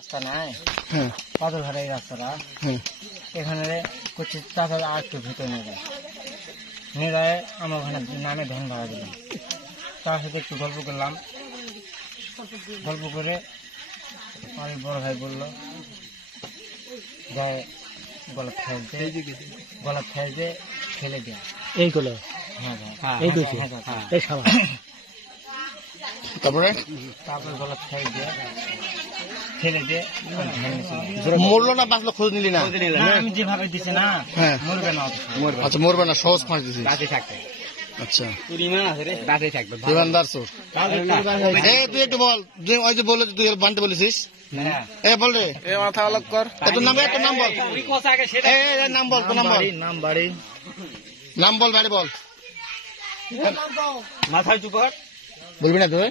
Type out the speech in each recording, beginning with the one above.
রাস্তা নাই, পাথর ঘাটা এই রাস্তাটা এখানে করছে তাছাড়া আর একটু ভিতরে নিয়ে যায়, আমার ওখানে নামে ধ্যান ভাড়া দিলাম। তার সাথে একটু গল্প করলাম, গল্প করে আমার বড় ভাই বললো গায়ে গলা ফেলতে ফেলে দেয়া এইগুলো। তারপরে গলা ফেলে দিয়ে মরলো না বাঁচলো খোঁজ নিলি না? আমি যেভাবে দিছি না মরবে না। আচ্ছা মরবে না, সহজ ফাঁস দিছিস। আচ্ছা ইমানদার চোর। তুই একটু বল, ওই যে বললো তুই বানতে বলেছিস, বল রে মাথা আলাপ কর। তোর নাম বল, নাম বল, তোর নাম বল, বাড়ি বল। মাথায় চুপর বলবি না তুই?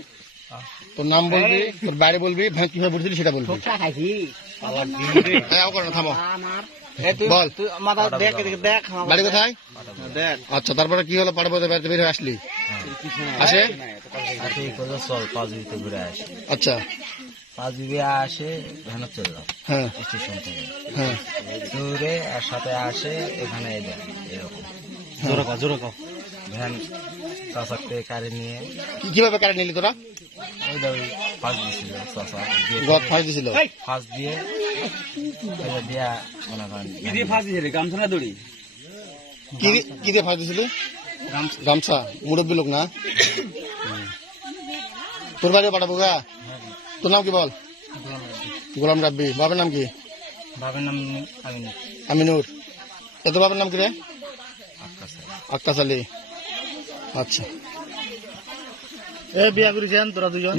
তোর নাম বলবি, তোর বাড়ি বলবি, কিভাবে বলছিলি সেটা বলবি। থামো, বল বাড়ি কোথায়? আচ্ছা তারপরে কি হলো? পাড়া বাড়িতে বের হয়ে আসলি, আসে চল 5 বিঘে ঘুরে আসে। আচ্ছা 5 বিঘে আসে ভ্যান চললাম স্টেশন থেকে দূরে, আর সাথে আসে এখানে এরকম জোরকা ভ্যান চাচাকে কারে নিয়ে। কিভাবে কারে নিলি তোরা? ফাঁস দিছিল চাচা, ফাঁস দিছিল, ফাঁস দিয়ে দিয়া মনে করেন গামছা দড়ি কি দিয়ে ফাঁস দিছিলি? গামছা। মুরব্বী লোক না? তোর বাড়িও পাঠাবো গা? তোর নাম কি বল? গোলাম রাব্বি। বাবার নাম কি? বাবার নাম আমিনুর। তোর বাবার নাম কি রে? আক্কাস আলী। আচ্ছা বিয়া করেছেন তোরা দুজন?